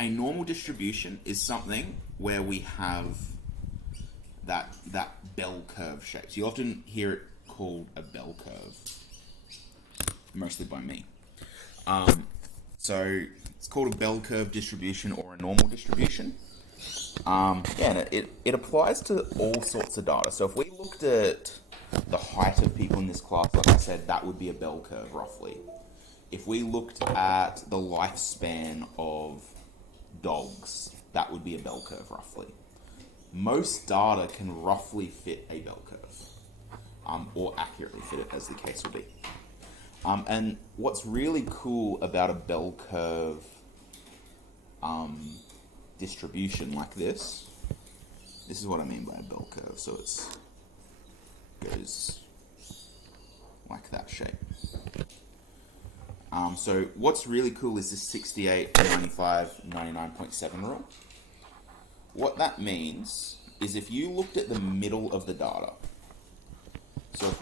a normal distribution is something where we have that bell curve shape. So you often hear it called a bell curve, mostly by me. So it's called a bell curve distribution or a normal distribution. And it applies to all sorts of data. So if we looked at the height of people in this class, like I said, that would be a bell curve roughly. If we looked at the lifespan of dogs, that would be a bell curve roughly. Most data can roughly fit a bell curve, or accurately fit it, as the case will be. And what's really cool about a bell curve distribution like this is what I mean by a bell curve. So it goes like that shape. So what's really cool is this 68, 95, 99.7 rule. What that means is if you looked at the middle of the data, so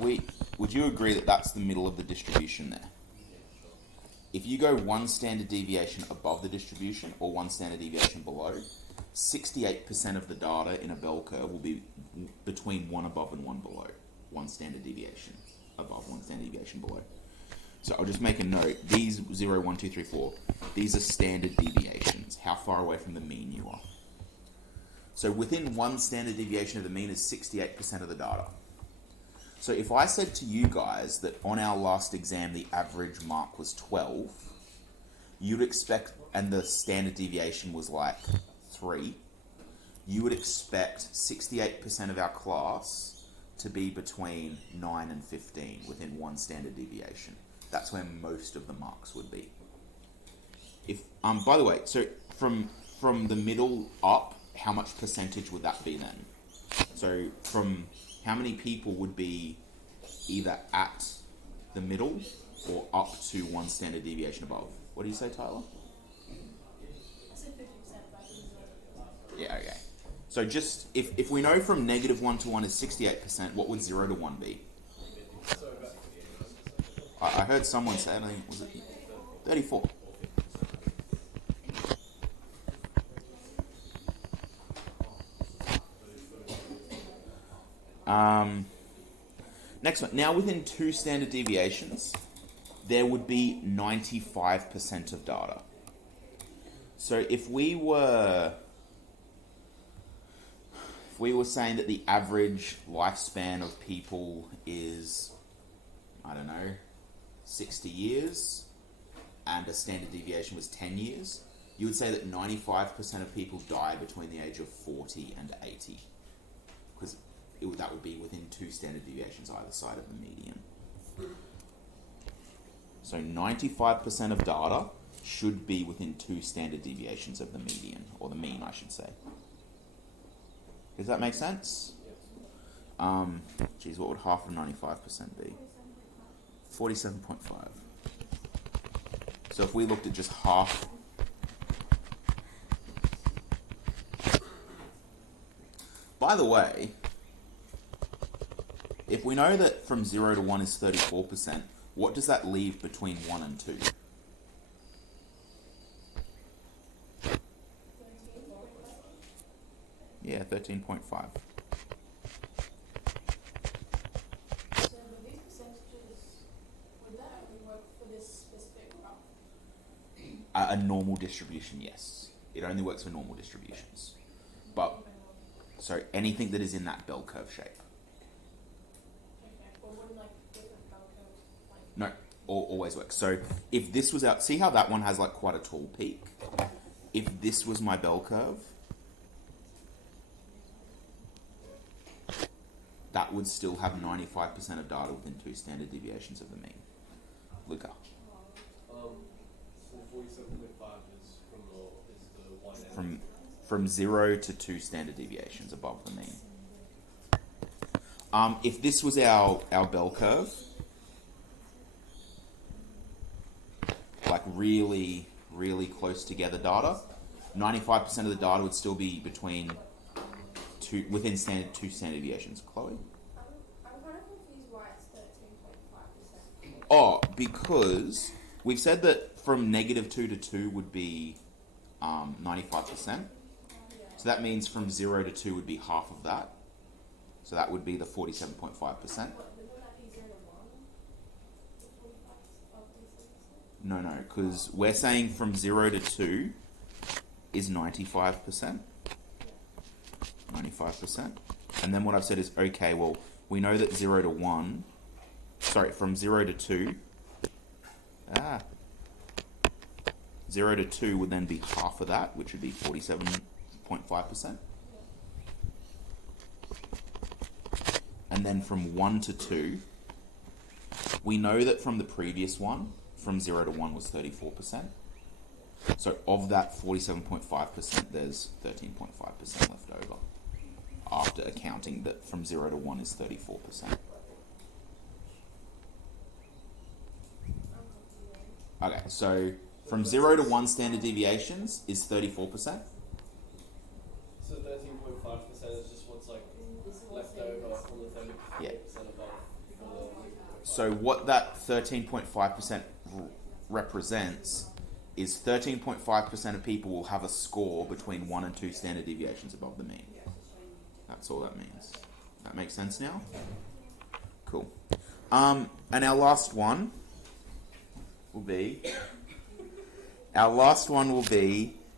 would you agree that that's the middle of the distribution there? If you go one standard deviation above the distribution or one standard deviation below, 68% of the data in a bell curve will be between one above and one below. One standard deviation above, one standard deviation below. So I'll just make a note. These 0, 1, 2, 3, 4, these are standard deviations. How far away from the mean you are. So within one standard deviation of the mean is 68% of the data. So if I said to you guys that on our last exam the average mark was 12, you'd expect, and the standard deviation was like 3, you would expect 68% of our class to be between 9 and 15 within one standard deviation. That's where most of the marks would be. If by the way, so from the middle up, how much percentage would that be then? So from how many people would be either at the middle or up to one standard deviation above? What do you say, Tyler? I said 50%. Yeah, okay. So just, if we know from -1 to 1 is 68%, what would 0 to 1 be? I heard someone say, I think, was it 34? Next one. Now within 2 standard deviations, there would be 95% of data. So if we were saying that the average lifespan of people is, I don't know, 60 years, and a standard deviation was 10 years, you would say that 95% of people die between the age of 40 and 80. Because that would be within 2 standard deviations either side of the median. So 95% of data should be within 2 standard deviations of the median, or the mean, I should say. Does that make sense? Geez, what would half of 95% be? 47.5. So if we looked at just half... By the way, if we know that from 0 to 1 is 34%, what does that leave between 1 and 2? Yeah, 13.5. So these percentages, would that only work for this specific graph? A normal distribution, yes. It only works for normal distributions. But, so anything that is in that bell curve shape. Okay, or wouldn't like different bell curves like... No, always works. So if this was out, see how that one has like quite a tall peak? If this was my bell curve, that would still have 95% of data within 2 standard deviations of the mean. Luca. So 47.5 is from the one end. From 0 to 2 standard deviations above the mean. If this was our bell curve, like really, really close together data, 95% of the data would still be between within 2 standard deviations. Chloe? I'm kind of confused why it's 13.5%. Oh, because we've said that from -2 to 2 would be 95%. So that means from 0 to 2 would be half of that. So that would be the 47.5%. What, wouldn't that be 0 to 1? The 45 of 47%? No, because we're saying from 0 to 2 is 95%. 95%. And then what I've said is, okay, well, we know that 0 to 1, sorry, from 0 to 2, 0 to 2 would then be half of that, which would be 47.5%. And then from 1 to 2, we know that from the previous one, from 0 to 1 was 34%. So of that 47.5%, there's 13.5% left over, after accounting that from 0 to 1 is 34%. Okay, so from 0 to 1 standard deviations is 34%. So 13.5% is just what's like left over from the 30% Yeah. above. So what that 13.5% represents is 13.5% of people will have a score between 1 and 2 standard deviations above the mean. That's all that means. That makes sense now? Cool. And our last one will be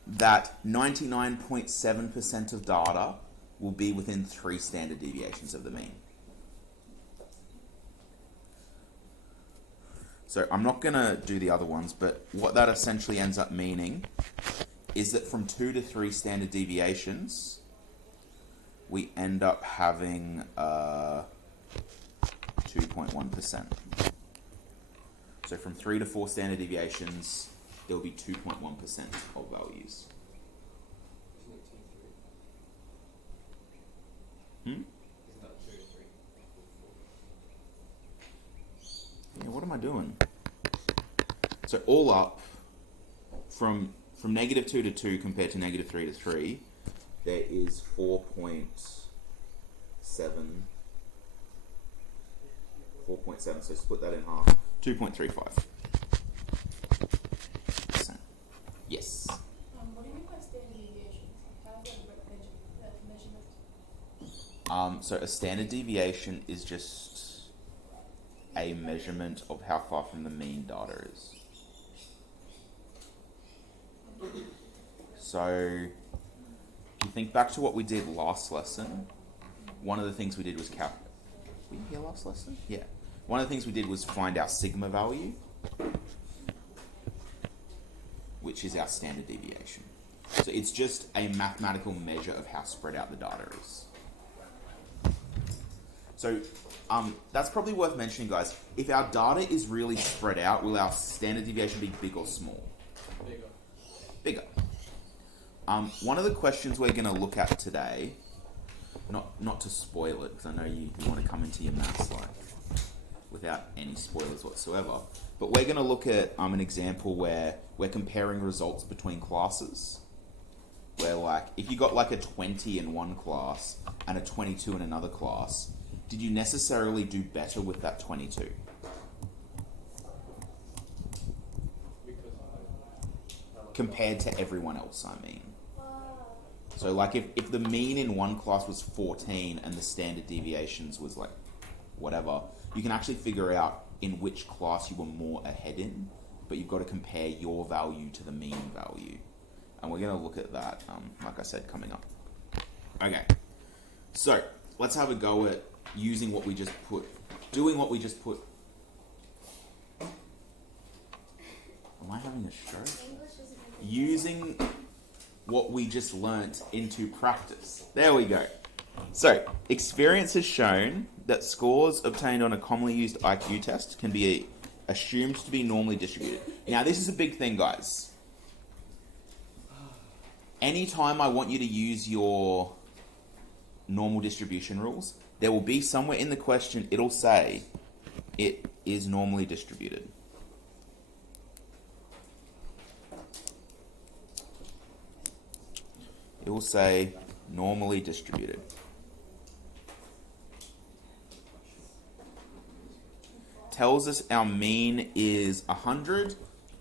that 99.7% of data will be within 3 standard deviations of the mean. So I'm not going to do the other ones, but what that essentially ends up meaning is that from 2 to 3 standard deviations, we end up having 2.1%. So from 3 to 4 standard deviations, there will be 2.1% of values. Isn't that 2 to 3? Yeah, what am I doing? So all up, from negative 2 to 2 compared to negative 3 to 3, there is 4.7. 4.7, so split that in half. 2.35%. Yes. What do you mean by standard deviations? How is that measurement? So a standard deviation is just a measurement of how far from the mean data is. So if you think back to what we did last lesson, one of the things we did was were you here last lesson? Yeah. One of the things we did was find our sigma value, which is our standard deviation. So it's just a mathematical measure of how spread out the data is. So that's probably worth mentioning, guys. If our data is really spread out, will our standard deviation be big or small? Bigger. One of the questions we're going to look at today, not to spoil it, because I know you want to come into your maths like without any spoilers whatsoever, but we're going to look at an example where we're comparing results between classes, where like if you got like a 20 in one class and a 22 in another class, did you necessarily do better with that 22? Compared to everyone else, I mean. So like if the mean in one class was 14 and the standard deviations was like whatever, you can actually figure out in which class you were more ahead in, but you've got to compare your value to the mean value. And we're going to look at that, like I said, coming up. Okay, so let's have a go at doing what we just put. Am I having a stroke? Using what we just learnt into practice. There we go. So, experience has shown that scores obtained on a commonly used IQ test can be assumed to be normally distributed. Now, this is a big thing, guys. Anytime I want you to use your normal distribution rules, there will be somewhere in the question, it'll say it is normally distributed. It will say normally distributed. Tells us our mean is 100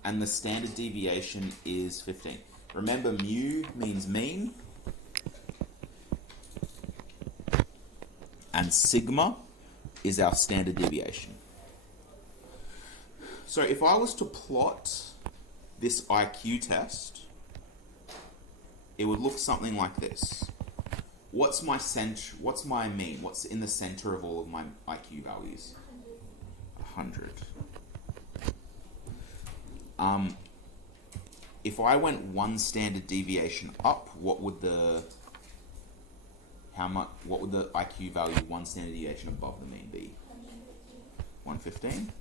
and the standard deviation is 15. Remember, mu means mean, and sigma is our standard deviation. So if I was to plot this IQ test, it would look something like this. What's my what's my mean? What's in the center of all of my IQ values? 100. If I went one standard deviation up, what would the IQ value one standard deviation above the mean be? 115.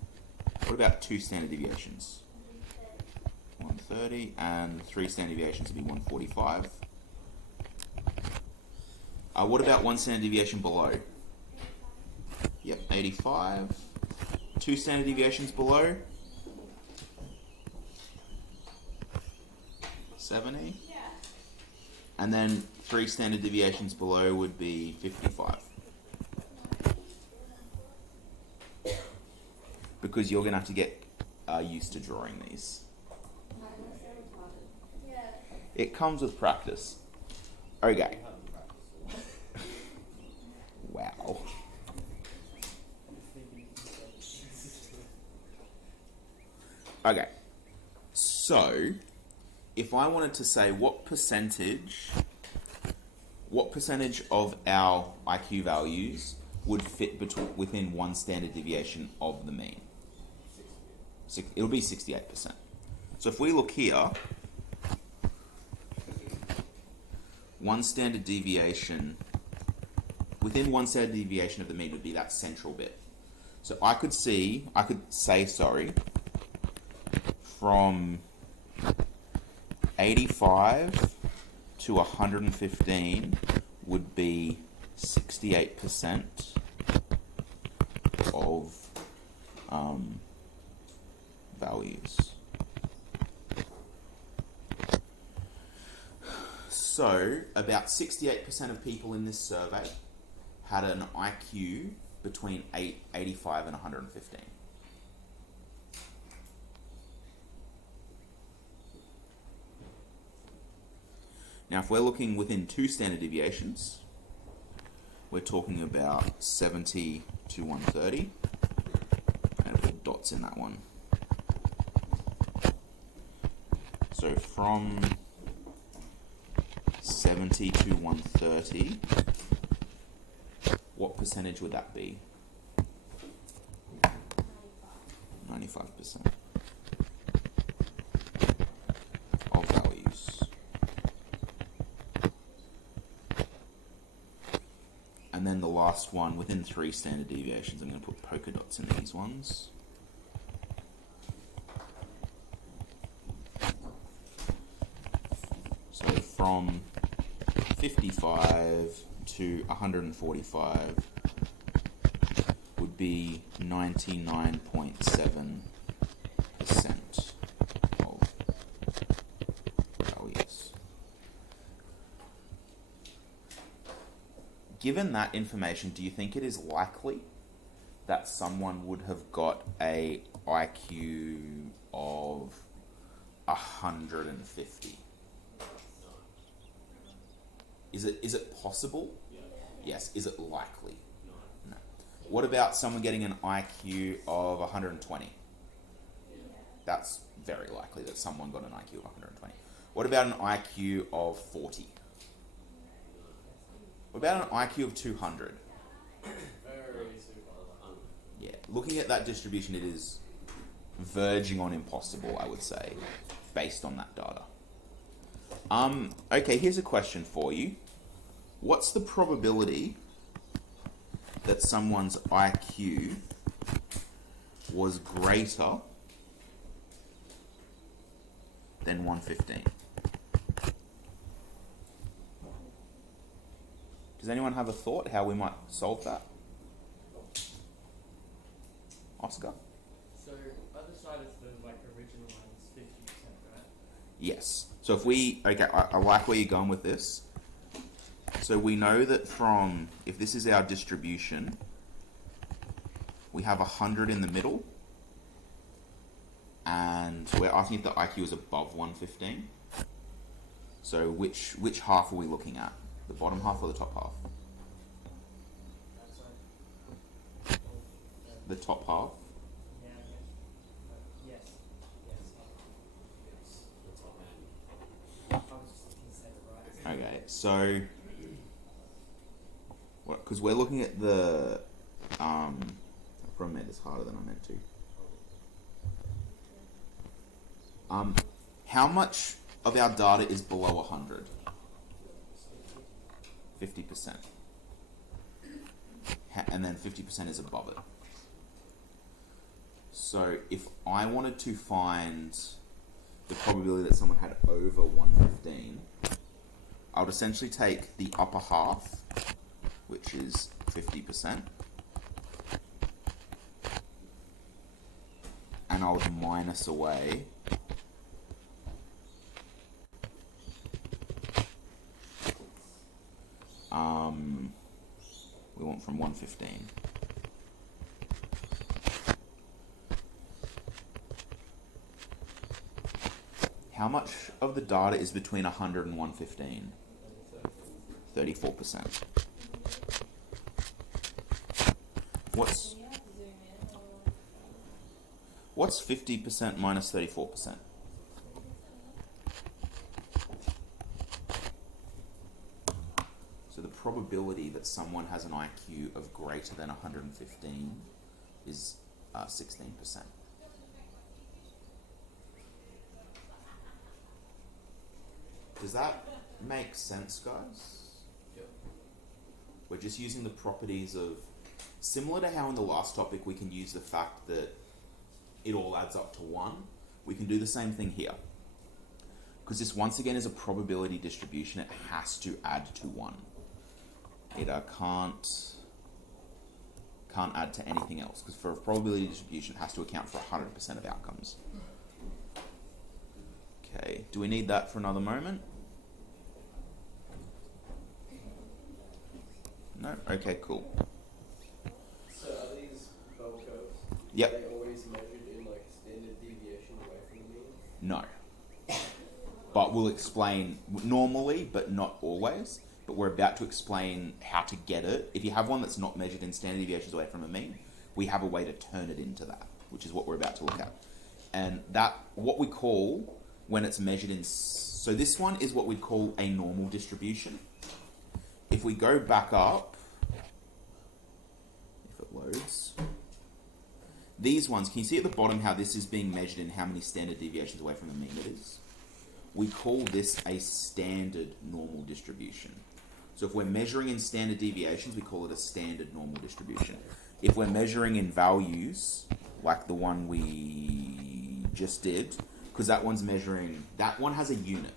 What about two standard deviations? 130, and three standard deviations would be 145. What about one standard deviation below? Yep, 85. Two standard deviations below? 70. And then three standard deviations below would be 55. Because you're going to have to get used to drawing these. Yeah. It comes with practice. Okay. Wow. Okay. So, if I wanted to say what percentage of our IQ values would fit within one standard deviation of the mean? It'll be 68%. So if we look here, one standard deviation, within one standard deviation of the mean would be that central bit. So I could say, from 85 to 115 would be 68% of values. So, about 68% of people in this survey had an IQ between 85 and 115. Now, if we're looking within two standard deviations, we're talking about 70 to 130. And put dots in that one. So from 70 to 130, what percentage would that be? 95% of values. And then the last one, within three standard deviations, I'm going to put polka dots in these ones. So from 55 to 145 would be 99.7% of values. Given that information, do you think it is likely that someone would have got a IQ of 150? Is it possible? Yeah. Yes. Is it likely? No. What about someone getting an IQ of 120? That's very likely that someone got an IQ of 120. What about an IQ of 40? What about an IQ of 200? Very super. Yeah. Looking at that distribution, it is verging on impossible, I would say, based on that data. Okay, here's a question for you. What's the probability that someone's IQ was greater than 115? Does anyone have a thought how we might solve that? Oscar? So, other side of the original line is 50%, right? Yes. So if we, okay, I like where you're going with this. So we know that if this is our distribution, we have 100 in the middle, and we're asking if the IQ is above 115. So which half are we looking at? The bottom half or the top half? That's The top half. yeah, yes. I was just thinking center right. Okay, so because we're looking at the I probably made this harder than I meant to. How much of our data is below 100? 50%. And then 50% is above it. So if I wanted to find the probability that someone had over 115, I would essentially take the upper half, which is 50%, and I would minus away we want from 115. How much of the data is between 100 and 115? 34%. What's You have to zoom in or what's 50% minus 34%? So the probability that someone has an IQ of greater than 115 is 16%. Does that make sense, guys? Yep. We're just using the properties of, similar to how in the last topic we can use the fact that it all adds up to 1, we can do the same thing here. Because this once again is a probability distribution, it has to add to 1. It can't add to anything else, because for a probability distribution it has to account for 100% of outcomes. Okay, do we need that for another moment? No? Okay, cool. So are these bell curves? Yep. Are they always measured in like standard deviation away from the mean? No. But we'll explain normally, but not always. But we're about to explain how to get it. If you have one that's not measured in standard deviations away from a mean, we have a way to turn it into that, which is what we're about to look at. And that, what we call, when it's measured in, so this one is what we call a normal distribution. If we go back up, if it loads, these ones, can you see at the bottom how this is being measured in how many standard deviations away from the mean it is? We call this a standard normal distribution. So if we're measuring in standard deviations, we call it a standard normal distribution. If we're measuring in values, like the one we just did, because that one's measuring, that one has a unit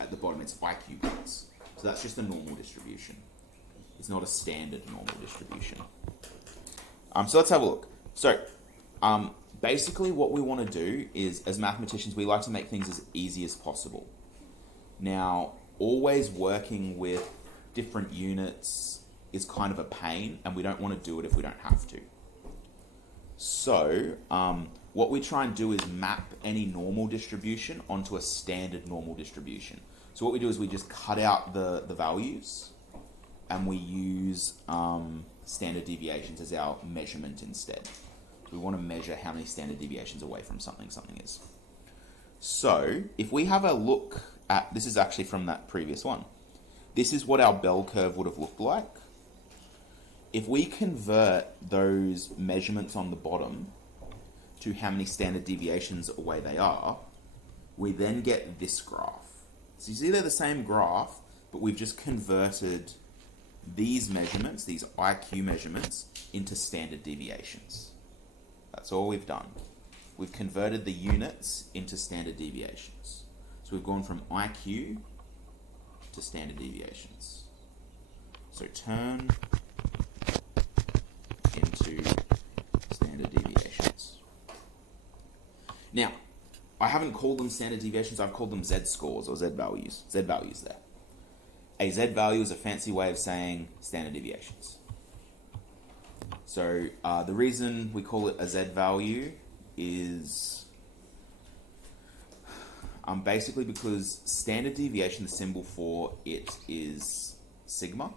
at the bottom, it's IQ points. So that's just a normal distribution. It's not a standard normal distribution. So let's have a look. So basically what we want to do is, as mathematicians, we like to make things as easy as possible. Now, always working with different units is kind of a pain, and we don't want to do it if we don't have to. So what we try and do is map any normal distribution onto a standard normal distribution. So what we do is we just cut out the values, and we use standard deviations as our measurement instead. We want to measure how many standard deviations away from something is. So if we have a look at, this is actually from that previous one. This is what our bell curve would have looked like. If we convert those measurements on the bottom to how many standard deviations away they are, we then get this graph. So you see they're the same graph, but we've just converted these measurements, these IQ measurements, into standard deviations. That's all we've done. We've converted the units into standard deviations. So we've gone from IQ to standard deviations. So turn into standard deviations. Now, I haven't called them standard deviations, I've called them z-scores or z-values. Z-values there. A z-value is a fancy way of saying standard deviations. So the reason we call it a z-value is Basically because standard deviation, the symbol for it is sigma.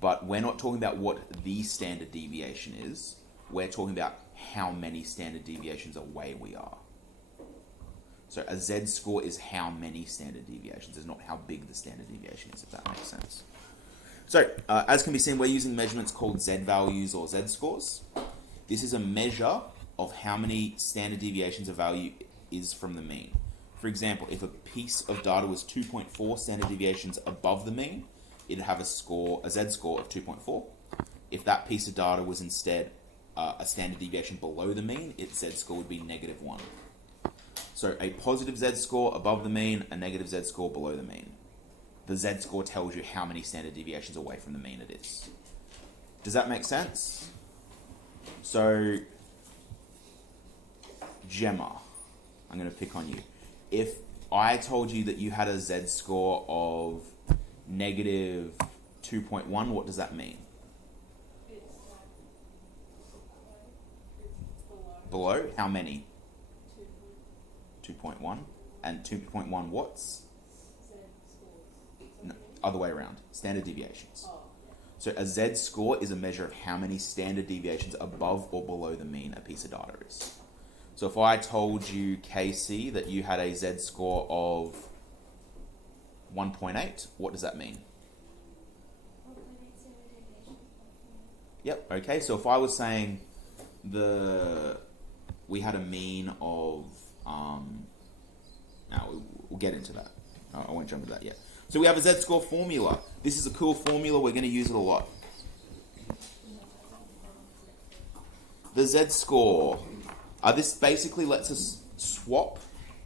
But we're not talking about what the standard deviation is. We're talking about how many standard deviations away we are. So a z-score is how many standard deviations. It's not how big the standard deviation is, if that makes sense. So, as can be seen, we're using measurements called z-values or z-scores. This is a measure of how many standard deviations a value is from the mean. For example, if a piece of data was 2.4 standard deviations above the mean, it'd have a z-score of 2.4. If that piece of data was instead a standard deviation below the mean, its z-score would be -1. So a positive z-score above the mean, a negative z-score below the mean. The z-score tells you how many standard deviations away from the mean it is. Does that make sense? So, Gemma, I'm going to pick on you. If I told you that you had a z-score of -2.1, what does that mean? It's Below? How many? 2. 2.1. And 2.1 what's? Z scores. No, other way around. Standard deviations. Oh, yeah. So a z-score is a measure of how many standard deviations above or below the mean a piece of data is. So if I told you, Casey, that you had a z-score of 1.8, what does that mean? Yep, okay, so if I was saying we had a mean of, now we'll get into that. I won't jump into that yet. So we have a z-score formula. This is a cool formula, we're going to use it a lot. The z-score. This basically lets us swap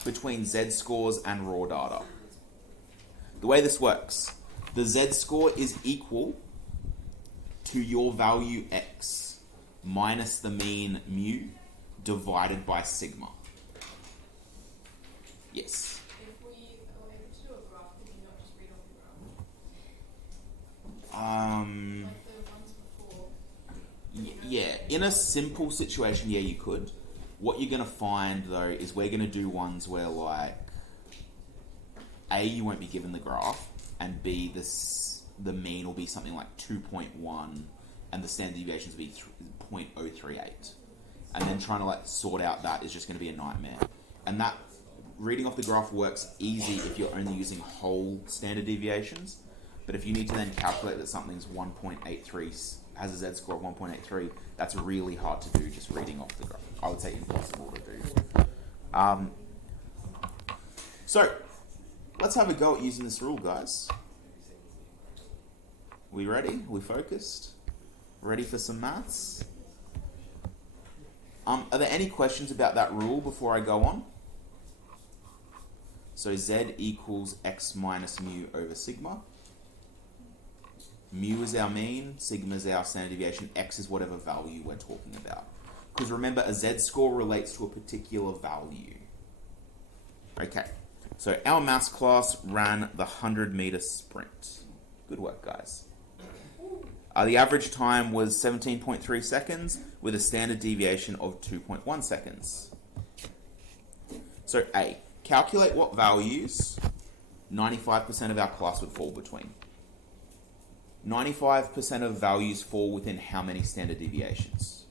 between z-scores and raw data. The way this works, the z-score is equal to your value x minus the mean mu divided by sigma. Yes. If we were able to do a graph, could you not just read off the graph? Like the ones before. Yeah, in a simple situation, yeah, you could. What you're going to find, though, is we're going to do ones where, like, A, you won't be given the graph, and B, the mean will be something like 2.1, and the standard deviations will be 0.038. And then trying to, like, sort out that is just going to be a nightmare. And that, reading off the graph works easy if you're only using whole standard deviations, but if you need to then calculate that something's 1.83, has a z-score of 1.83, that's really hard to do just reading off the graph. I would say impossible to do. So, let's have a go at using this rule, guys. We ready? We focused? Ready for some maths? Are there any questions about that rule before I go on? So z equals x minus mu over sigma. Mu is our mean, sigma is our standard deviation, x is whatever value we're talking about. Because remember, a z-score relates to a particular value. Okay, so our maths class ran the 100-meter sprint. Good work, guys. The average time was 17.3 seconds with a standard deviation of 2.1 seconds. So A, calculate what values 95% of our class would fall between. 95% of values fall within how many standard deviations?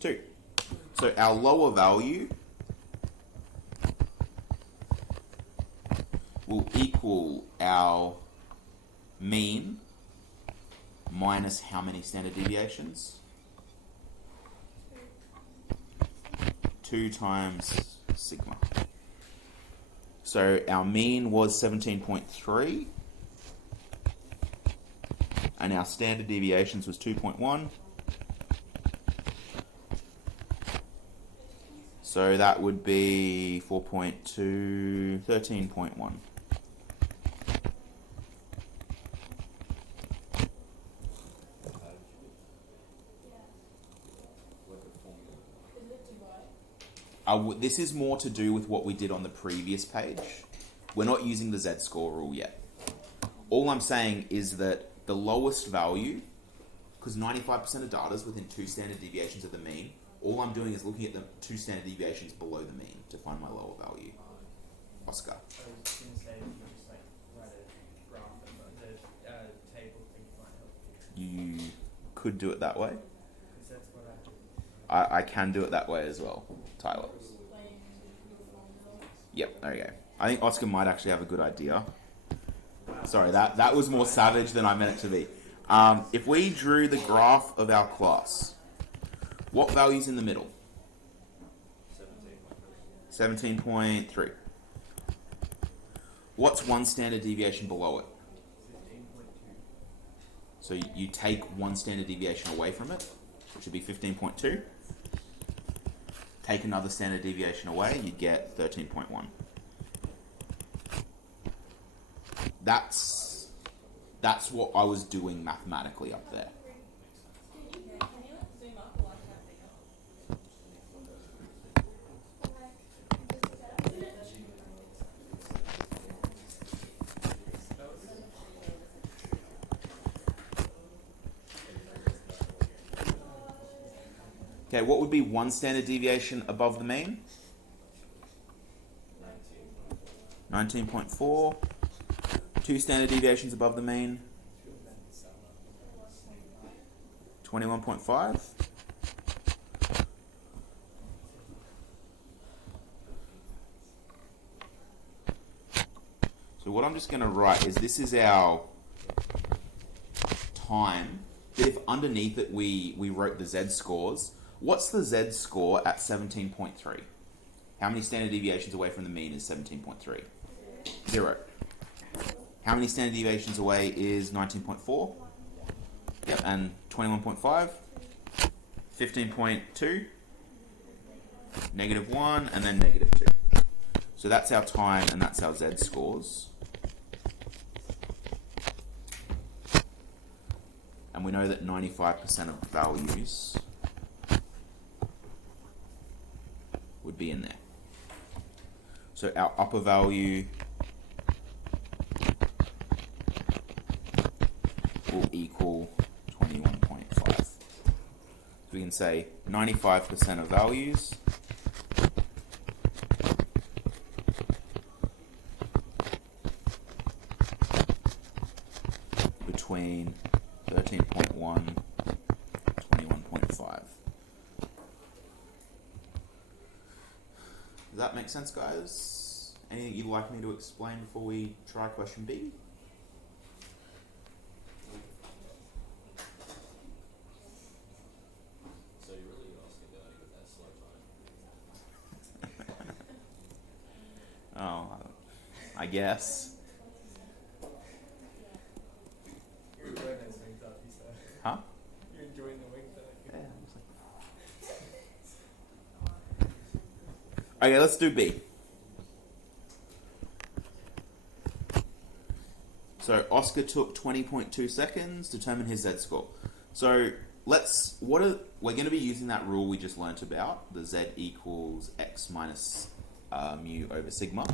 2. So our lower value will equal our mean minus how many standard deviations? 2 times sigma. So our mean was 17.3 and our standard deviations was 2.1. So that would be 4.2, 13.1. This is more to do with what we did on the previous page. We're not using the z-score rule yet. All I'm saying is that the lowest value, because 95% of data is within 2 standard deviations of the mean, all I'm doing is looking at the 2 standard deviations below the mean to find my lower Oscar? I was just gonna say, if you just like write a graph and the table thing might help you. You could do it that way. Because that's what I do. I can do it that way as well, Tyler. Yep, there you go. I think Oscar might actually have a good idea. Sorry, that was more savage than I meant it to be. If we drew the graph of our class, what value's in the middle? 17.3. What's one standard deviation below it? 15.2. So you take one standard deviation away from it, which would be 15.2. Take another standard deviation away, you get 13.1. That's what I was doing mathematically up there. Can you like zoom up or like that bigger? Okay, what would be one standard deviation above the mean? 19.4. Two standard deviations above the mean? 21.5. So what I'm just going to write is this is our time. But if underneath it we wrote the Z scores, what's the Z score at 17.3? How many standard deviations away from the mean is 17.3? 0. How many standard deviations away is 19.4? Yep, and 21.5? 15.2? -1, and then -2. So that's our time and that's our Z scores. And we know that 95% of values would be in there. So our upper value will equal 21.5. So we can say 95% of values between 13.1 21.5. Does that make sense, guys? Anything you'd like me to explain before we try question B? So you're really asking about with that slow time. Oh, I guess. You're enjoying those wings, aren't you, sir? Huh? You're enjoying the wings, aren't you? Okay, let's do B. So Oscar took 20.2 seconds to determine his Z score. So we're going to be using that rule we just learnt about, the Z equals X minus mu over sigma.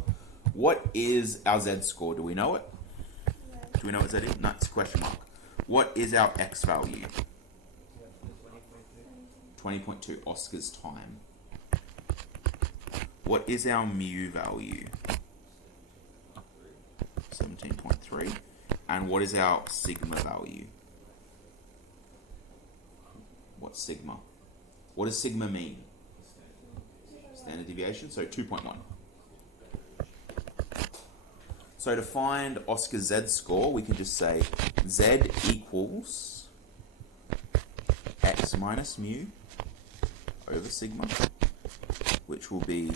What is our Z score? Do we know it? Do we know what Z is? No, it's a question mark. What is our X value? Yeah, the 20.2. 20.2, Oscar's time. What is our mu value? 17.3. And what is our sigma value? What's sigma? What does sigma mean? Standard deviation, so 2.1. So to find Oscar's Z score, we can just say Z equals X minus mu over sigma, which will be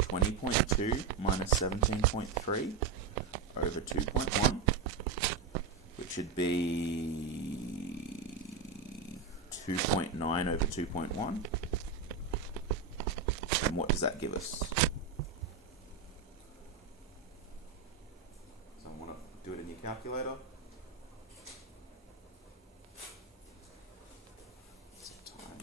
20.2 minus 17.3 over 2.1, which should be 2.9 over 2.1. And what does that give us? Someone want to do it in your calculator? Time.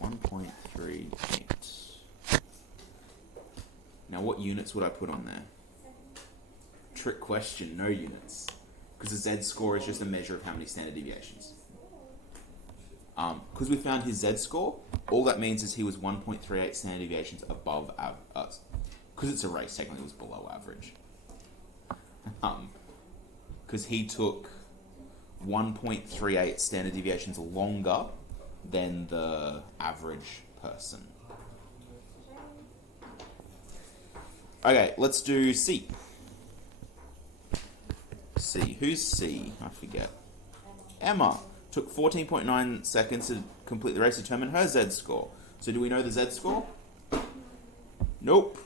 1.38. Now what units would I put on there? Trick question, no units. Because the Z score is just a measure of how many standard deviations. Because we found his Z-score, all that means is he was 1.38 standard deviations above us. Because it's a race, technically it was below average. Because he took 1.38 standard deviations longer than the average person. Okay, let's do C. C. Who's C? I forget. Emma. Took 14.9 seconds to complete the race to determine her Z-score. So do we know the Z-score? Nope.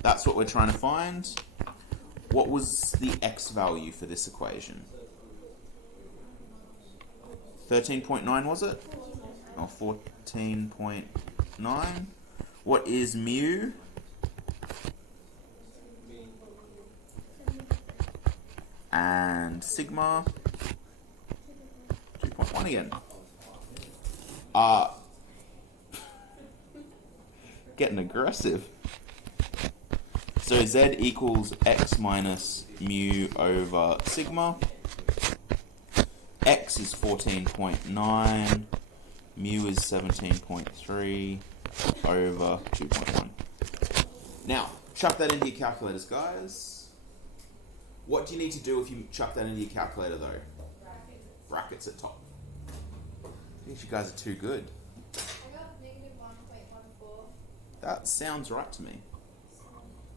That's what we're trying to find. What was the X value for this equation? 13.9 was it? Or 14.9? What is mu? And sigma? 2.1 again. Getting aggressive. So Z equals X minus mu over sigma. X is 14.9. Mu is 17.3 over 2.1. Now, chuck that into your calculators, guys. What do you need to do if you chuck that into your calculator, though? Brackets at top. I think you guys are too good. I got negative 1.14. That sounds right to me.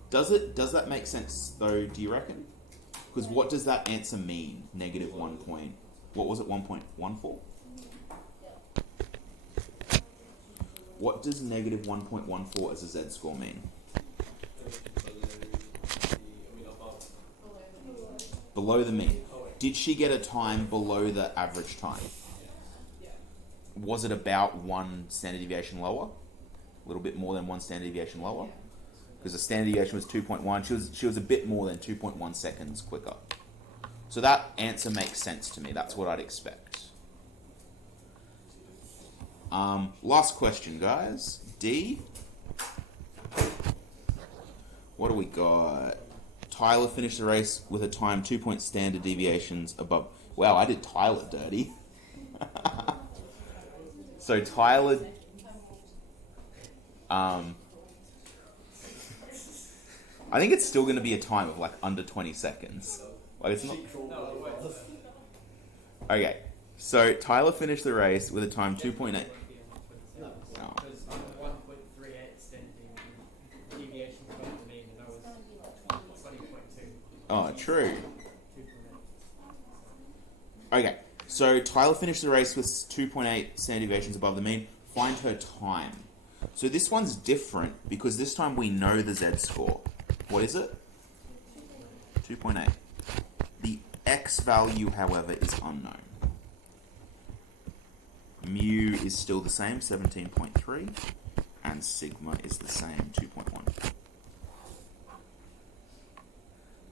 Does that make sense though, do you reckon? Because what does that answer mean? Negative 1 point. What was it, 1.14? What does negative 1.14 as a Z-score mean? Below the mean. Did she get a time below the average time? Was it about 1 standard deviation lower? A little bit more than 1 standard deviation lower? Because the standard deviation was 2.1. She was a bit more than 2.1 seconds quicker. So that answer makes sense to me. That's what I'd expect. Last question, guys. D. What do we got? Tyler finished the race with a time 2 point standard deviations above. Wow, I did Tyler dirty. So Tyler. I think it's still going to be a time of like under 20 seconds. Like it's not. Okay, so Tyler finished the race with a time 2.8. No, because 1.38 standard deviations above the mean, and I was 20.2. Oh, true. Okay, so Tyler finished the race with 2.8 standard deviations above the mean. Find her time. So this one's different because this time we know the Z-score. What is it? 2.8. The X value, however, is unknown. Mu is still the same, 17.3, and sigma is the same, 2.1.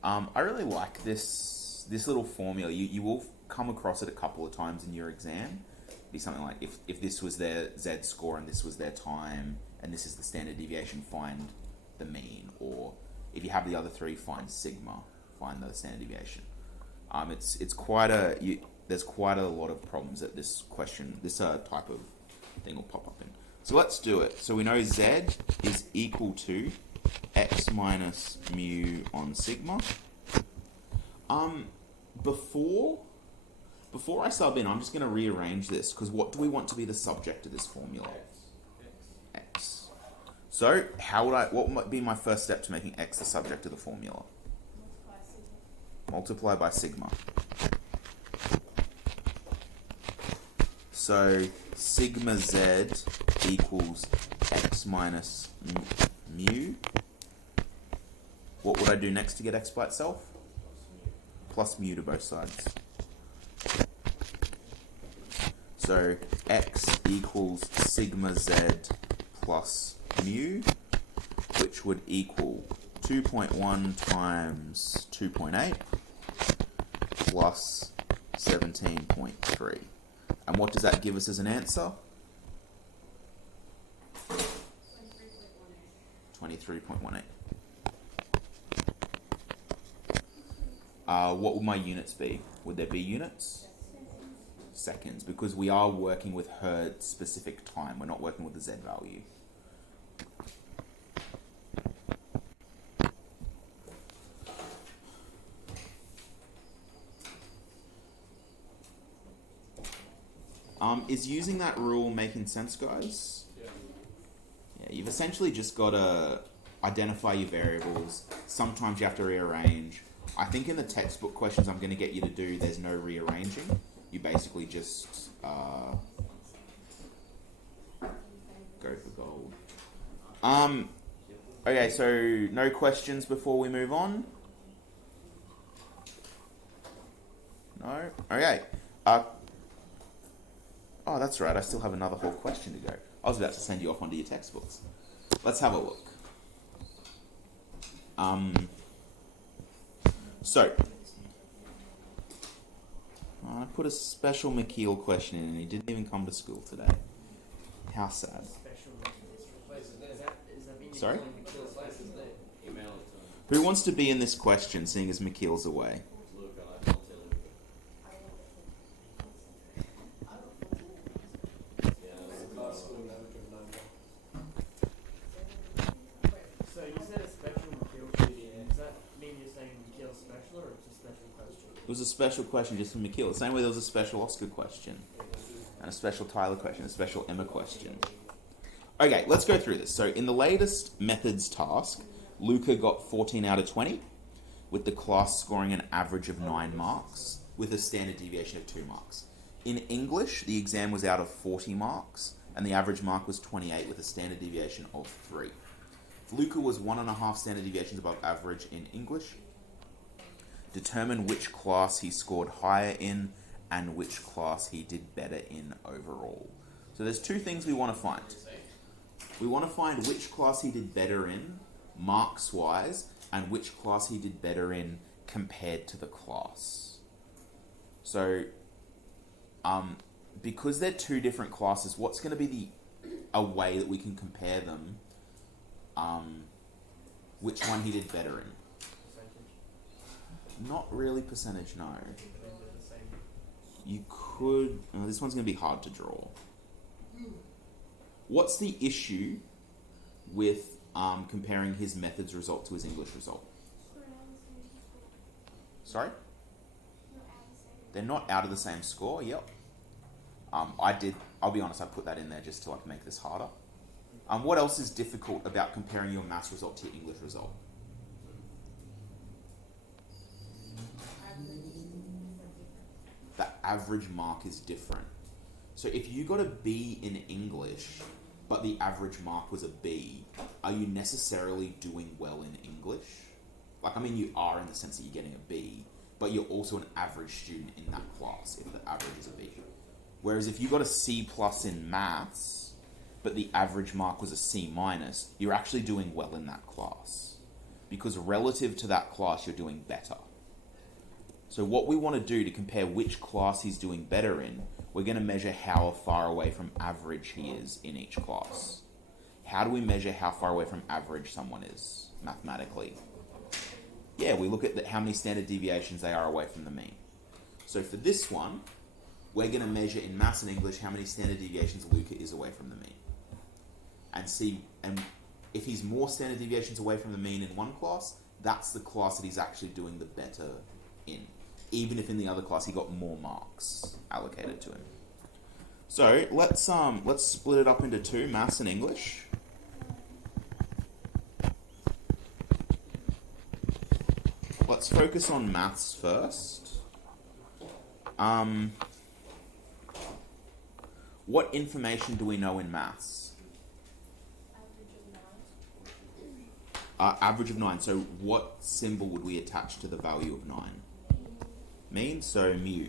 I really like this little formula. You will come across it a couple of times in your exam. It'd be something like if this was their Z-score and this was their time and this is the standard deviation, find the mean. Or if you have the other three, find sigma, find the standard deviation. It's quite a there's quite a lot of problems that this question, this type of thing will pop up in. So let's do it. So we know Z is equal to X minus mu on sigma. Before I sub in, I'm just going to rearrange this because what do we want to be the subject of this formula? X. So what might be my first step to making X the subject of the formula? Multiply by sigma. So sigma Z equals X minus mu. What would I do next to get X by itself? Plus mu to both sides. So X equals sigma Z plus mu, which would equal 2.1 times 2.8 plus 17.3. And what does that give us as an answer? 23.18. What would my units be? Would there be units? seconds because we are working with her specific time. We're not working with the Z value. Is using that rule making sense, guys? Yeah. Yeah, you've essentially just got to identify your variables. Sometimes you have to rearrange. I think in the textbook questions I'm going to get you to do, there's no rearranging. You basically just go for gold. Okay, so no questions before we move on? No? Okay. Oh, that's right. I still have another whole question to go. I was about to send you off onto your textbooks. Let's have a look. So, I put a special McKeel question in and he didn't even come to school today. How sad. Special Place his name. is that mean Sorry? Kill his place, his name. Email it to him. Who wants to be in this question, seeing as McKeel's away? Luke, I'll tell Luke. Yeah, class school and average of 9. So you said a special McKeel question. Does that mean you're saying McKeel special or it's a special question? It was a special question just for McKeel. The same way there was a special Oscar question, and a special Tyler question, a special Emma question. Okay, let's go through this. So in the latest methods task, Luca got 14 out of 20, with the class scoring an average of 9 marks, with a standard deviation of 2 marks. In English, the exam was out of 40 marks, and the average mark was 28, with a standard deviation of 3. Luca was 1.5 standard deviations above average in English. Determine which class he scored higher in, and which class he did better in overall. So there's 2 things we want to find. We want to find which class he did better in, marks-wise, and which class he did better in compared to the class. So, because they're 2 different classes, what's going to be a way that we can compare them? Which one he did better in? Percentage. Not really percentage, no. They're the same. You could... this one's going to be hard to draw. What's the issue with comparing his methods result to his English result? Sorry? They're not out of the same score, yep. I'll be honest, I put that in there just to like make this harder. What else is difficult about comparing your maths result to your English result? The average mark is different. So if you got a B in English, but the average mark was a B, are you necessarily doing well in English? Like, I mean, you are in the sense that you're getting a B, but you're also an average student in that class if the average is a B. Whereas if you got a C plus in maths, but the average mark was a C minus, you're actually doing well in that class. Because relative to that class, you're doing better. So what we want to do to compare which class he's doing better in, we're going to measure how far away from average he is in each class. How do we measure how far away from average someone is mathematically? Yeah, we look at how many standard deviations they are away from the mean. So for this one, we're going to measure in maths and English how many standard deviations Luca is away from the mean. And see, and if he's more standard deviations away from the mean in one class, that's the class that he's actually doing the better in. Even if in the other class he got more marks allocated to him. So let's split it up into 2, maths and English. Let's focus on maths first. What information do we know in maths? Average of 9. So what symbol would we attach to the value of 9? Mean, so mu.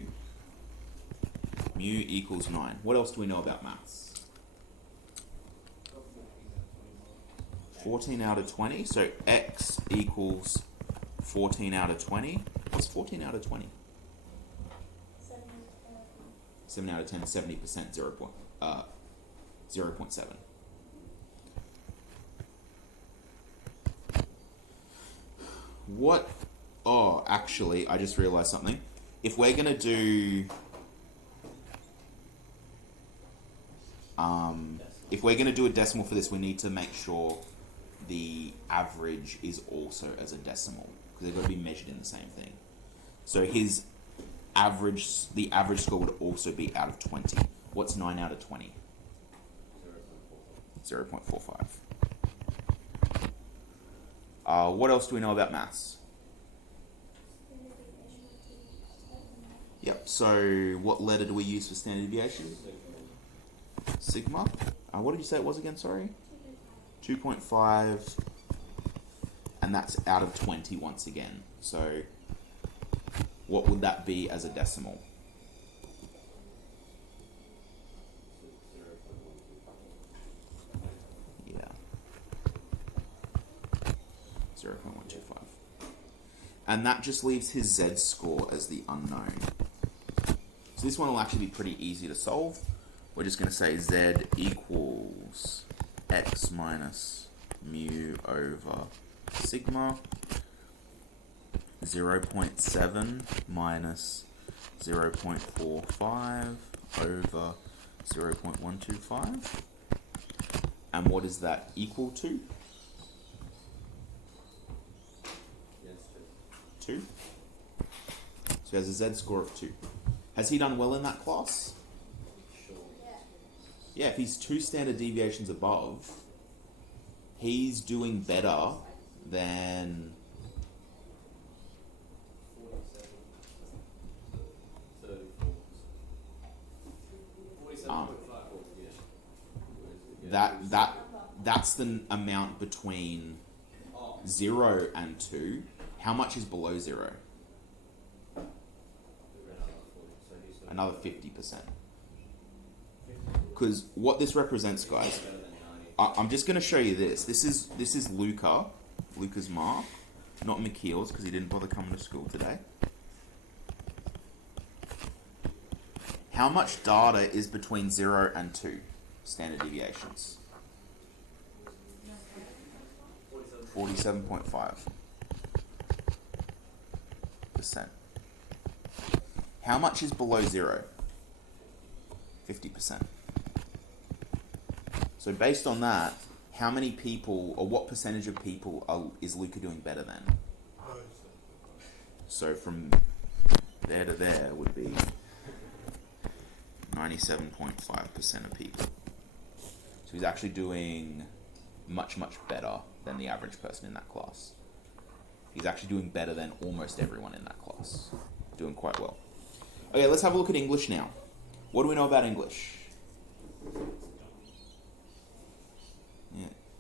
Mu equals 9. What else do we know about maths? 14 out of 20. So x equals 14 out of 20. What's 14 out of 20? 7 out of 10, 70%, 0.7. What? Oh, actually, I just realized something. If we're going to do if we're going to do a decimal for this, we need to make sure the average is also as a decimal, because they've got to be measured in the same thing. So his average, the average score would also be out of 20. What's 9 out of 20? 0.45. What else do we know about maths? Yep, so what letter do we use for standard deviation? Sigma. What did you say it was again, sorry? 2.5. And that's out of 20 once again. So what would that be as a decimal? Yeah. 0.125. And that just leaves his Z score as the unknown. So this one will actually be pretty easy to solve. We're just going to say Z equals X minus mu over sigma. 0.7 minus 0.45 over 0.125. And what is that equal to? 2. So he has a Z score of 2. Has he done well in that class? Sure. Yeah, if he's 2 standard deviations above, he's doing better than 47.5. that's the amount between 0 and 2. How much is below 0? Another 50%. Because what this represents, guys, I'm just going to show you this. This is Luca's mark, not Mikhail's, because he didn't bother coming to school today. How much data is between 0 and 2 standard deviations? 47.5%. How much is below 0? 50%. So based on that, how many people, or what percentage of people is Luca doing better than? So from there to there would be 97.5% of people. So he's actually doing much, much better than the average person in that class. He's actually doing better than almost everyone in that class. Doing quite well. Okay, let's have a look at English now. What do we know about English?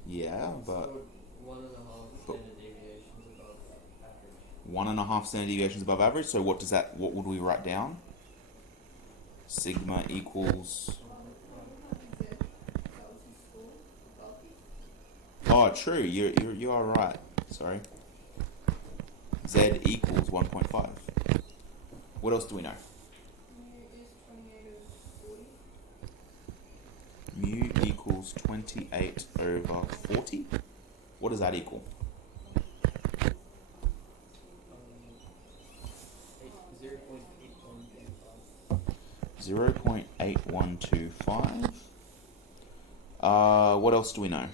Yeah, but 1.5 standard deviations above average. 1.5 standard deviations above average. So what would we write down? Sigma equals... Oh, true. You are right. Sorry. Z equals 1.5. What else do we know? Mu equals 28 over 40. What does that equal? 0.8125. What else do we know?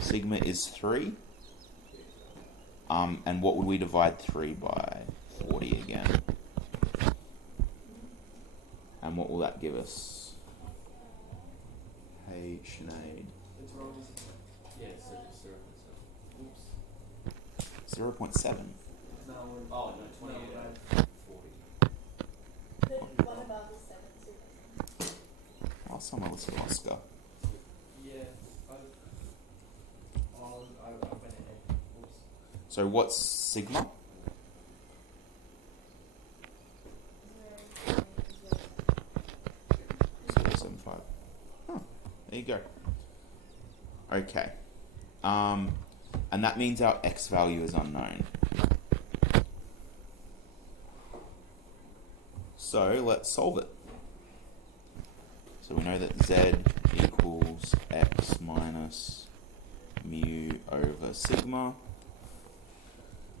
Sigma is 3. And what would we divide 3 by? 40 again. And what will that give us? Hey, Sinead. It's wrong. Yeah, so just 0.7. Oops. 0.7. No, Oh, no, 28 no, out of 40. What about the 7? Oh, someone listen to Oscar. yeah. I went ahead. Oops. So what's sigma? 0.75. Huh. There you go. Okay. And that means our x value is unknown. So let's solve it. So we know that z equals x minus mu over sigma.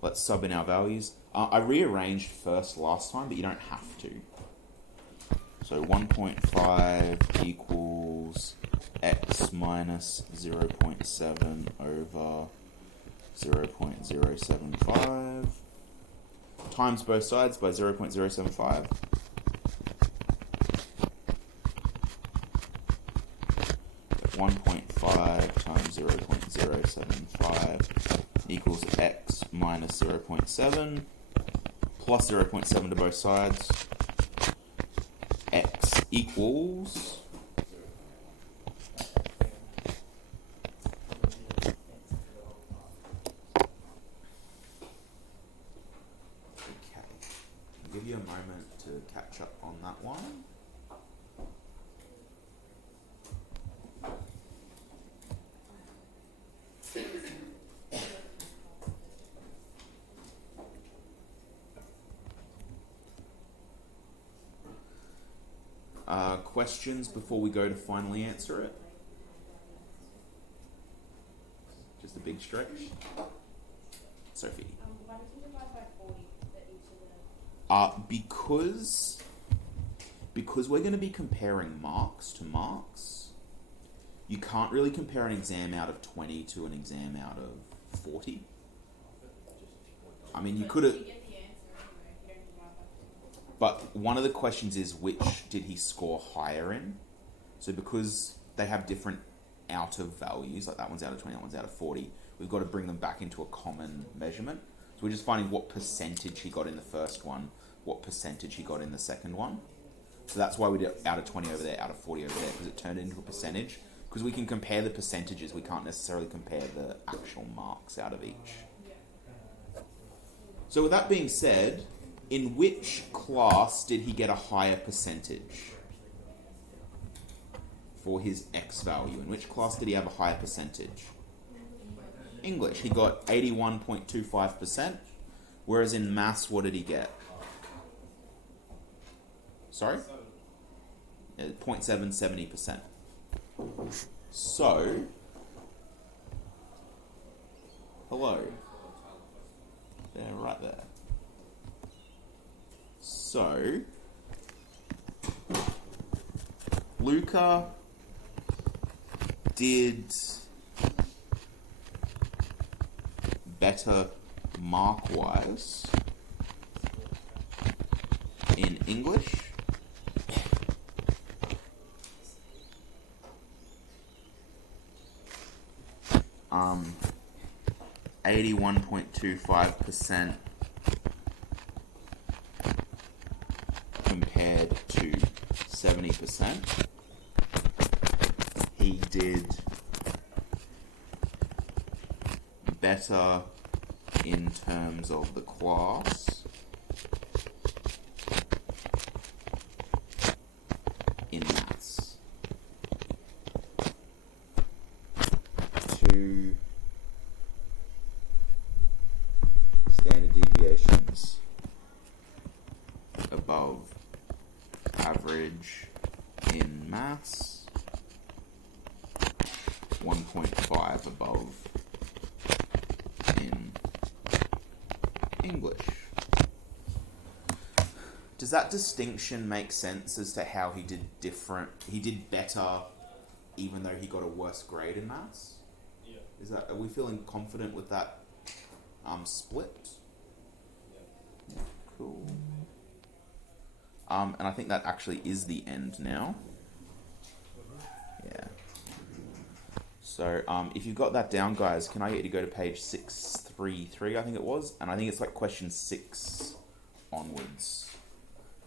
Let's sub in our values. I rearranged first last time, but you don't have to. So 1.5 equals x minus 0.7 over 0.075 times both sides by 0.075. So 1.5 times 0.075 equals x minus 0.7 plus 0.7 to both sides. X equals I'll give you a moment to catch up on that one. Questions before we go to finally answer it? Just a big stretch. Sophie. Why did you divide by 40 at each of the... Because we're going to be comparing marks to marks, you can't really compare an exam out of 20 to an exam out of 40. I mean, you could have... You get the answer anyway if you don't divide by 40. But one of the questions is, which did he score higher in? So because they have different out of values, like that one's out of 20, that one's out of 40, we've got to bring them back into a common measurement. So we're just finding what percentage he got in the first one, what percentage he got in the second one. So that's why we did out of 20 over there, out of 40 over there, because it turned into a percentage. Because we can compare the percentages, we can't necessarily compare the actual marks out of each. So with that being said, in which class did he get a higher percentage for his X value? In which class did he have a higher percentage? English. He got 81.25%, whereas in maths, what did he get? Sorry? 0.7, 70%. So, hello. Yeah, right there. So, Luca did better mark-wise in English. 81.25% compared to 70%. He did better in terms of the class in maths. 2 standard deviations above average in maths, 1.5 above in English. Does that distinction make sense as to how he did different? He did better even though he got a worse grade in maths? Yeah. Are we feeling confident with that split? Yeah. Cool. And I think that actually is the end now. Yeah. So, if you've got that down, guys, can I get you to go to page 633, I think it was? And I think it's like question 6 onwards.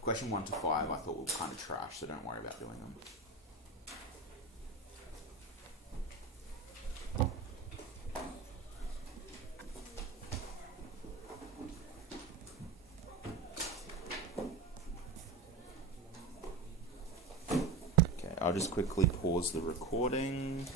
Question 1 to 5 I thought were kind of trash, so don't worry about doing them. I'll just quickly pause the recording.